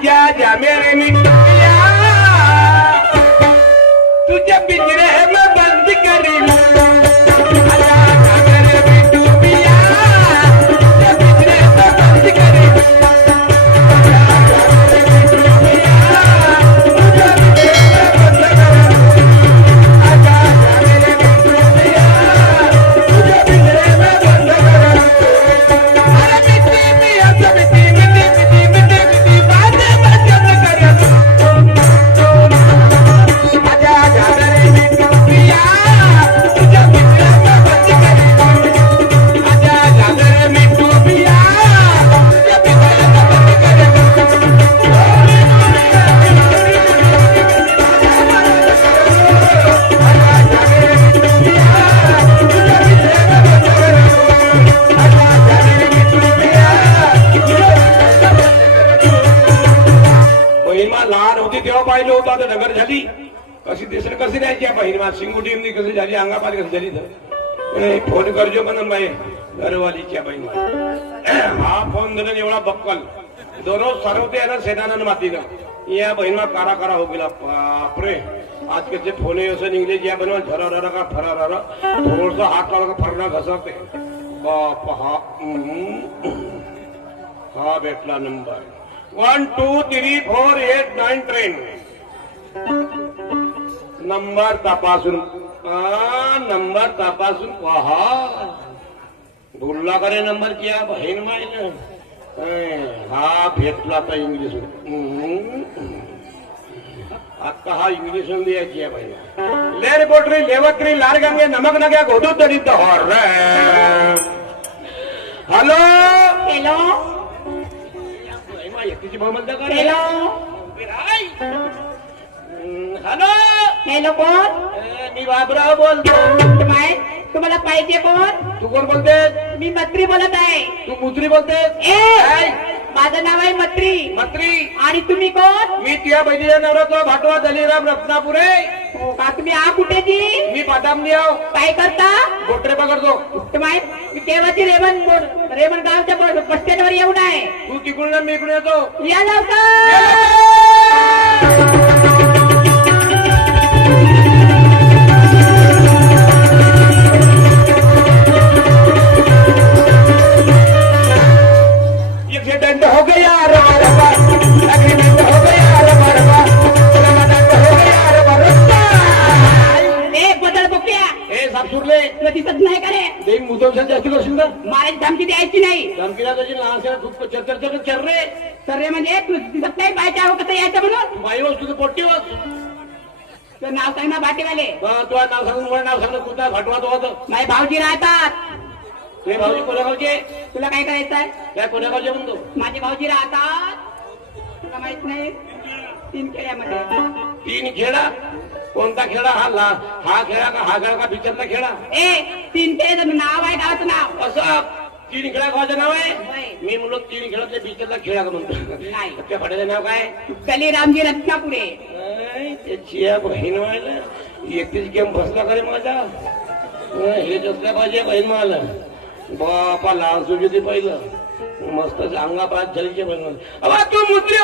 आजा जा मेरे मिठुया तुझे पिंजरे में बंद करी आजा जा मेरे मिठुया तुझे पिंजरे में बंद करी पाहिलं होतं आता डगर झाली कशी दिसर कशी द्यायची बहीण मा सिंगुटी कशी झाली अंगापात कशी झाली तर फोन करजो म्हणून बाई घरवालीच्या बहीण हा फोन दिला एवढा बक्कल दररोज सरवते ना सेनानं मातीनं या बहीण मा कारा कारा हो गेला बापरे आज कसे फोन असं इंग्लिश या बनवा झरर का फरर थोडस हात लावा का फरणा घसरते बाप हा भेटला नंबर 1 2 3 4 8 9 10 नंबर तपासून पहा बोलला करे नंबर किया बहीण माहिती हा भेटला तर इंग्लिश आता हा इंग्लिश लिहायची आहे बहीण लेर बोटरी लेवत्री लार गंगे नमक न गया गोदू तरी हर हॅलो हॅलो एकटीची बहुमत कर हॅलो हॅलो हॅलो कोण मी बाबराव बोलतो तुम्हाला पाहिजे कोण तू कोण बोलते मी मत्री बोलत आहे तू मुत्री बोलते माझं नाव आहे मत्री मंत्री आणि तुम्ही कोण मी तुझ्या बहिणीचा नवरा भाटवा दलीराम रत्नापुरे हो का तुम्ही आ कुठे जी मी बादामली आहो काय करता गोटरे पकडतो मी तेव्हाची रेमन गावच्या बस स्टँडवर येऊन आहे तू तिकडून मी इकडून येतो या लवकर एक्सीडेंट हो गया एग्रीमेंट हो गया बदल बघूया हे सापसुरले तुला दिसत नाही का रे ते मुदवशन जास्ती करशील ना मारायची धमकी द्यायची नाही धमकीला त्याची लहानशा खूप चर रे तर रे म्हणजे तुला दिसत नाही बायच्या हो कसं यायचं म्हणून बाई वस्तू तू पोट्टी वस तुझं नाव सांग ना बाटेवाले तुला नाव सांगून मला नाव सांगणं कुठला भाटवा तो होतं माझे भाऊजी राहतात तुझे भाऊजी कोण्या गावचे तुला काय करायचं आहे काय कोण्या गावचे म्हणतो माझे भाऊजी राहतात तुला माहित नाही 3 खेड्यामध्ये 3 खेळा कोणता खेळा हा खेळा का हा खेळा का पिक्चरचा खेळा 3 खेळ नाव आहे गावाचं नाव असं 3 खेळा गावाचं नाव आहे होय. मी म्हणलो 3 खेळातले पिक्चरचा खेळा का म्हणतो नाही त्या फाट्याचं नाव काय कलीरामजी रत्नापुरे त्याची बहीण व्हायला एकटीच गेम बसला करे माझा हे जसल्या पाहिजे बहीण मला बापा लहान सुजी ते पहिलं मस्त अंगा पाच झालीचे बहीण अबा तू मुत्री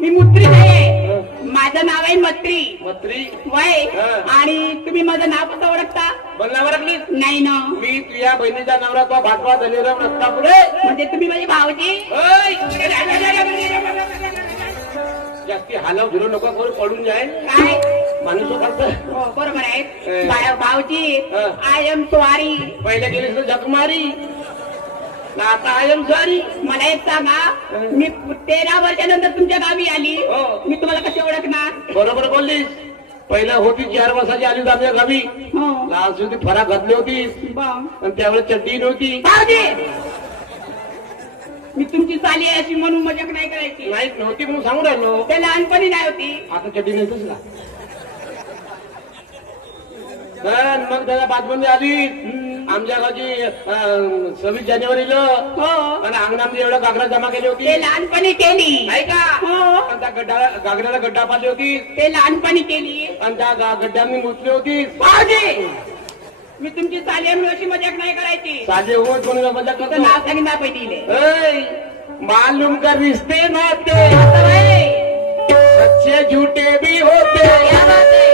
मी मुत्री नाही माझं नाव आहे मत्री मत्री वय आणि तुम्ही माझं नाव कसं ओळखता बनला वरकली नाही ना मी तुझ्या बहिणीचा नवरा तो भाटवा दलीराम रत्नापुरे म्हणजे तुम्ही माझे भाऊजी जास्ती हालव फिरू नको करून पडून जाईल काय माणूस करत हो बरोबर आहे भाऊजी हा. आय एम सॉरी पहिले गेलीस तर जखमारी आता आय एम सॉरी मला एक सांगा मी 13 वर्षानंतर तुमच्या गावी आली हो. मी तुम्हाला कशी ओळखणार बरोबर बोललीस पहिला होती 4 वर्षाची आली होती आमच्या गावी हो लास्ट होती फराक घातली होती बरं. आणि त्यावेळेस चड्डी नव्हती भाऊजी मी तुमची साली आहे अशी म्हणून मजाक नाही करायची नाही नव्हती म्हणून सांगू राहिलो ते लहानपणी नाही होती आता चड्डी नव्हतच ना मग त्याला बातमी आली आमच्या गावची 26 जानेवारीला हो आणि अंगणामध्ये एवढं गागरा जमा केली होती ते लहानपणी केली नाही का हो आणि त्या गागऱ्याला गड्डा पाडली होती ते लहानपणी केली आणि त्या गड्ड्यांनी मुचली होती भाऊजी मी तुमची साली आहे म्हणून अशी मजाक नाही करायची साजे होत कोणी मजा तुझं करतो नाव सांगितलं पहिली ऐ, मालूम कर रिश्ते नाते असं होय. सच्चे झूठे भी होते क्या बात आहे.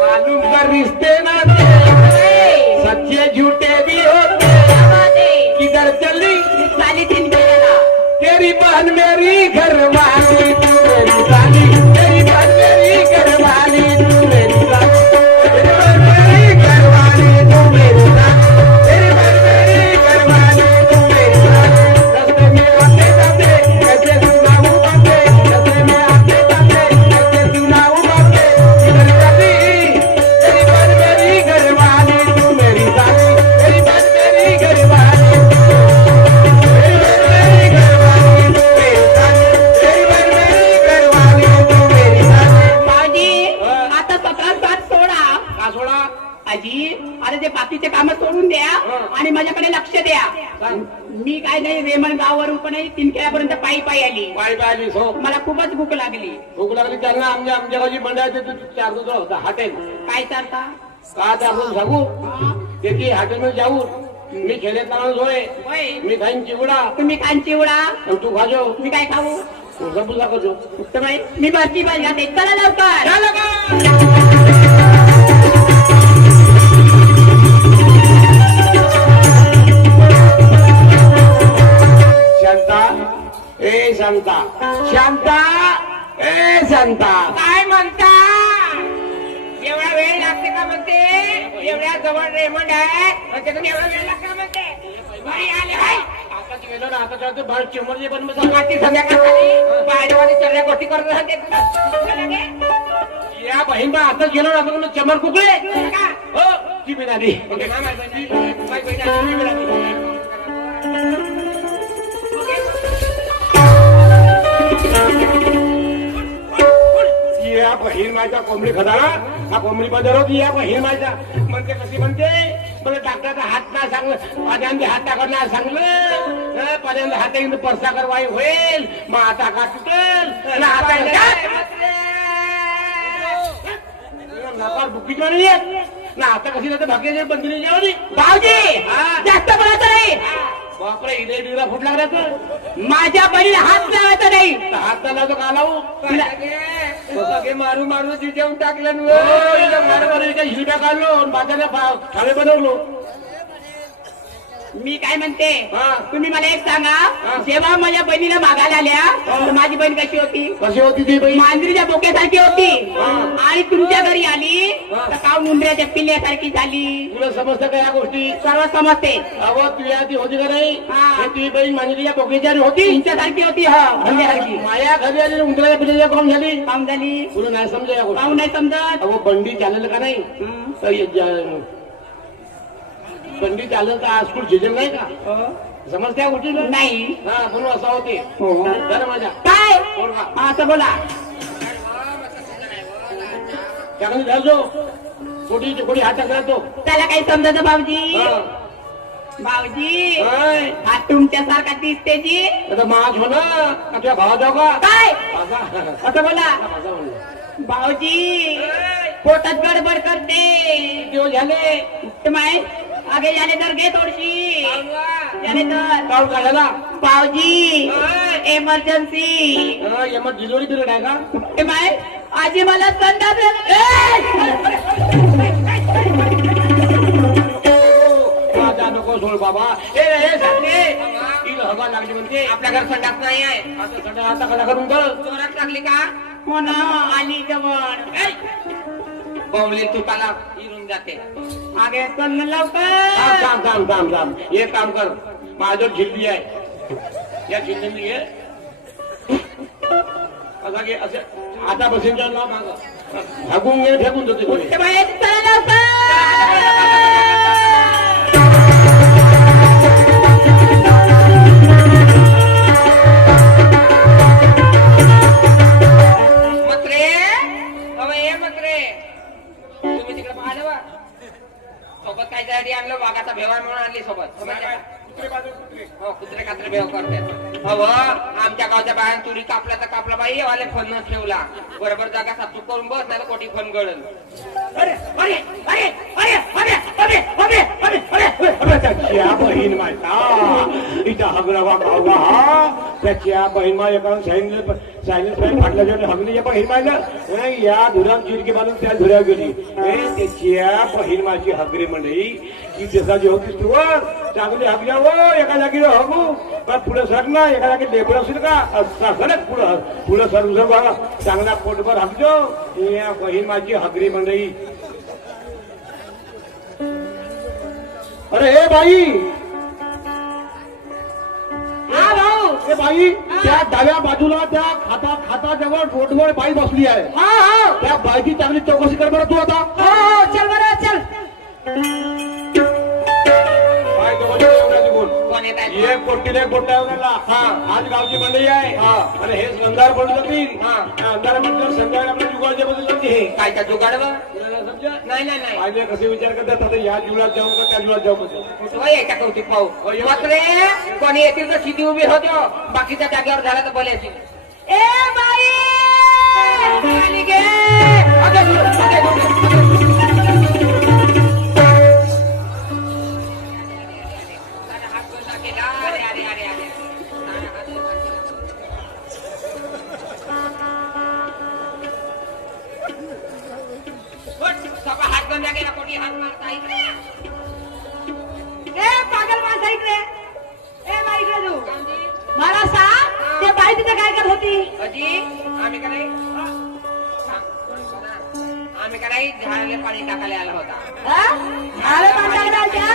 मालूम कर रिश्ते नाते असं होय. सच्चे झूठे भी होते क्या बात आहे. किधर चली चाली तीन केलेला. तेरी बहन मेरी घरवाली तू मेरी साली तेरी बहन मेरी घरवाली तू मेरी साली तेरी बहन मेरी घरवाली तू मेरी साली तेरी बहन मेरी घरवाली तू मेरी साली रास्ते में आते जाते कैसे सुनाऊं बातें रास्ते में आते जाते कैसे सुनाऊं बातें किधर चली तेरी बहन मेरी घरवाली तू मेरी साली तेरी बहन मेरी घरवाली भाऊजी आता 17-7 सोडा. का सोडा आजी अरे ते बाकीचे काम सोडून द्या आणि माझ्याकडे लक्ष द्या. मी काय नाही रेमण गावावरून पण नाही तिनखेड्यापर्यंत पायी पायी आली. पाय पाहिली सो मला खूपच भूक लागली. भूक लागली त्यांना आमच्या गावची मंडळाचे चार दिवस होता हॉटेल काय चालता. का चार दिवस सांगू त्याची हॉटेलमध्ये जाऊ मी खेड्यात माणूस होय होय. मी खाईन चिवडा तुम्ही खान चिवडा आणि तू खाजो मी काय खाऊ. तुझा पुजा करजो उत्तमाई मी भरती भाजी घाते. चला लवकर. शांता ए शांता शांता ए शांता काय म्हणता. एवढा वेळ लागते का म्हणते. एवढ्या जवळ रेमंड आहे त्याच्यातून एवढा वेळ लागते म्हणते. बाई आले बाई. आता गेलो ना आता चालते बाळ चिमरजे पण मग सकाळची संध्याकाळी बाहेरवाली चर्या गोष्टी करत राहते. या बहीण बा आता गेलो ना आता चमर कुकळे हो ती बिनाली या बहीण माझ्या कोंबडी खदाळा हा कोंबडी बाजार होती या बहीण माझ्या म्हणते कशी म्हणते मला डॉक्टरचा हात ना सांगलं पाण्यामध्ये हात टाकत ना सांगलं पाण्यामध्ये हात येऊन परसाकर वाई होईल मग आता का तुटल नाकार बुकीच नाही ना आता कशी जाते भाग्याच्या बंदिनी जेवणी भाऊजी जास्त बोलायचं नाही. बापरे इथे डिरा फुट लागला माझ्या बहिणीला हात लावायचा नाही. हात लावतो का लावू तिला- मारू मारू जेवून टाकलं मारू मारू हिरव्या काढलो बाजारला ठाणे बनवलो मी काय म्हणते हा. तुम्ही मला एक सांगा. हा. जेव्हा माझ्या बहिणीला मागायला आल्या तर माझी बहीण कशी होती. कशी होती ती बाई मांजरीच्या बोक्यासारखी होती. हा. आणि तुमच्या घरी आली हा. तर काव मुंडऱ्याच्या पिल्ल्यासारखी झाली. तुला समजतं का या गोष्टी सर्व समजते. अहो तू या ती होती का नाही हा. हे तुझी बहीण मांजरीच्या बोकेच्या होती तुमच्यासारखी होती हा मुंडऱ्यासारखी. माया घरी आली उंदराच्या पिल्ल्याच्या काम झाली पाहून झाली. तुला नाही समजा या गोष्टी पाहून नाही समजत. अहो बंडी चालेल का नाही हं. तर बंडी चालेल तर आज कुठे झेजेल नाही का हो. समजत्या गोष्टी नाही. हा म्हणून असं होते हो. झालं माझ्या काय बोल का? हा, असं बोला. त्यामध्ये घालतो कोणी हात टाकतो त्याला काही समजत भाऊजी. भाऊजी हा तुमच्यासारखा दिसते जी. आता माझ हो ना का तुझ्या भावा जाऊ का काय माझा असं बोला. माझा म्हणलं भाऊजी पोटात गडबड करते. दिवस झाले माय आगे जाने तर घे थोडीशी जाने तर. काढून काढायला भाऊजी एमर्जन्सी. यामध्ये डिलिव्हरी पिरियड आहे का माय आजी मला संडास माझा नको सोड बाबा हे सांगते तिला हवा लागली म्हणते आपल्या घर संडास नाही आहे. आता सगळं आता कला करून कर जोरात लागली का. हो ना आली जवळ. बावली तुकाला इरून जाते. आगे चल ना लवकर. थांब हे काम कर माझ्यावर झिल्ली आहे या झिल्ली घे असा घे असं आता बसेन ना माग भागून घे फेकून देते कोणी उठते बाई, चला लवकर. मत्रे बाबा ये मत्रे तुम्ही तिकडे पाहिलं बा सोबत काय तयारी आणलं वाघाचा भेवा म्हणून आणली सोबत. हो कुत्रे कात्रे भेव करते. हो आमच्या गावच्या बाहेर तुरी कापला तर कापला बाई वाले फन ठेवला बरोबर जागा सातूक करून बस नाही तर कोटी फन गळल. अरे अरे अरे अरे अरे अरे अरे अरे अरे बहीण माझा इथं हगरावा गावगा हा त्याच्या बहिणमा एका सायलेन्स फॅन फाटल्याच्या हगणीच्या बहिणमायला या धुराम चिरकी बांधून त्या धुऱ्यावर गेली त्याच्या बहिणमाची हगरी मंडळी की देशाची होतीस तू चांगली हगल्या हो एका जागी हगू पण पुढे सर ना एका जागी लेबर असेल का सरच पुढे सर बघा चांगला पोटभर हगजो या बहिणमाची हगरी मंडळी. अरे हे बाई हा भाऊ. हे बाई त्या डाव्या बाजूला त्या खाता जवळ रोडवर बाई बसली आहे. हा हा त्या बाईची चांगली चौकशी कर बरं तू आता. हो चल बरं चल. काय चौकशी करण्याची बोल. कोण येत आहे? एक कोटीला एक कोटा आज गावची मंडळी आहे आणि हे संधार बनत होती. अंधार म्हटलं संध्याकाळी आपल्या जुगाडच्या बद्दल होती हे काय का जुगाड बा? समजा नाही नाही नाही. पाहिले कसे विचार करतात आता या जुळात जाऊ का त्या जुळात जाऊ का. होय एका कौतिक पाहू मात्र कोणी येतील तर शिदी उभी होतो बाकीच्या जागेवर झाला तर बोलायची. ए बाई आली गे. अगं, हात बोलला गेला. अरे अरे अरे अरे सगळा हात बंद गेला कोणी हात मारता इकडे. ए पागल माणसा इकडे. ए बाई इकडे तू मला सांग ते बाई तिथे काय करत होती. अजी आम्ही का नाही आम्ही का नाही झाडाला पाणी टाकायला आला होता. हा? झाडं बांधायला आलत्या?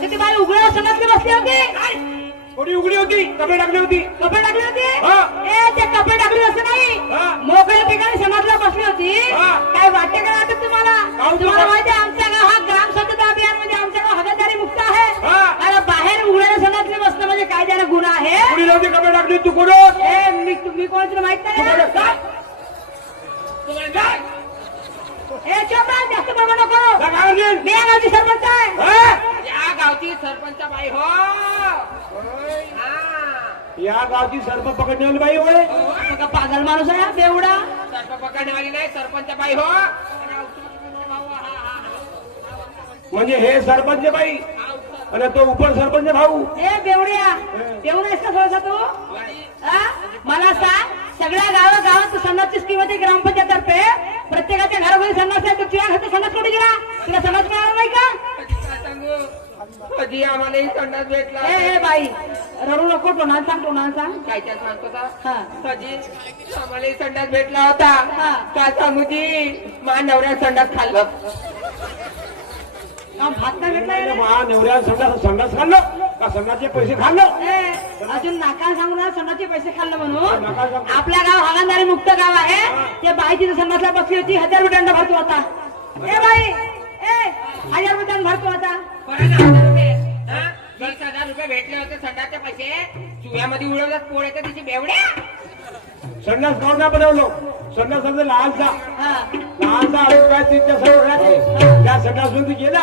तर ती बाई उघड्या सणात बसली होती. कोणी उघडी होती कपडे टाकली होती. कपडे टाकले होते. हा. ए ते कपडे टाकले असं नाही हा. मोकळ्या ठिकाणी समाजला बसली होती. हा. काय वाटते का वाटत तुम्हाला. काहून तुम्हाला तुला- माहिती आहे आमच्या गाव हा ग्राम स्वच्छता अभियान म्हणजे आमच्या गाव हगलदारी मुक्त आहे. हा. अरे बाहेर उघड्या समाजला बसणं म्हणजे कायद्याने गुन्हा आहे. कुणी नव्हती कपडे टाकली तू कोण. ए मी कोण तुला माहित नाही तुम्हाला ना? काय? ए चोपडा जास्त बडबड नको. काय म्हणली? मी या गावची सरपंच आहे. हा? या गावची सरपंच बाई हो. हा. या गावची सर्प पकडण्यावाली बाई होय. तो का पागल माणूस आहे हा बेवडा. सरपंच पकडण्यावाली नाही सरपंच बाई हो. म्हणजे हे सरपंच बाई आणि तो उपर सरपंच भाऊ. ए बेवड्या बेवडा आहेस का थोडासा तू. हा? मला सांग सगळ्या गावात संडासची स्कीम होती ग्रामपंचायतर्फे प्रत्येकाच्या घरोघरी संडास आहे. तर तुझ्या घरचा संडास कुठे गेला. तुला संडास मिळाला नाही का. काय सांगू कधी आम्हालाही संडास भेटला. ए बाई रडू नको. टोनाला सांग. काय त्या सांगतो का हा. कधी आम्हालाही संडास भेटला होता. हा. काय सांगू ती मा नवऱ्या संडास खाल्लं. भात नाही भेटला याला? महा नवऱ्या संडास खाल्लं का संडासचे पैसे खाल्लं. ए, अजून नाका सांगू ना संडासचे पैसे खाल्लं म्हणून. नाका सांगू. आपल्या गाव हागणदारी मुक्त गाव आहे. ते बाई तिथे संडासला बसली होती. 1000 रुपये दंड भरतो आता. ए बाई 1000 रुपये दंड भरतो आता. बरं ना, 1000 रुपये. हा? 20,000 रुपये भेटले होते संडासचे पैसे चुव्यामध्ये उडवतात पोळ्याच्या तिची बेवड्या. संडास कोण का बनवलो. संडास म्हणजे लहानसा हा. काय तिच्या त्या संडास मध्ये गेला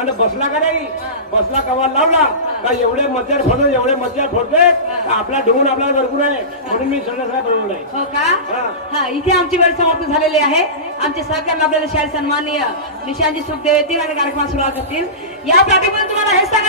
आणि बसला का नाही. बसला कवा लावला का एवढे मच्छर फोडते आपला ढोंगून आपल्याला भरपूर आहे म्हणून मी संडास काय बनवलं नाही. हो का. हा. हा इथे आमची वेळ समाप्त झालेली आहे. आमचे सहकारी आपल्याला शाळेत सन्माननीय निशांजी सुखदेव येतील आणि कार्यक्रमात सुरुवात करतील. या पाठीमध्ये तुम्हाला हे सांगा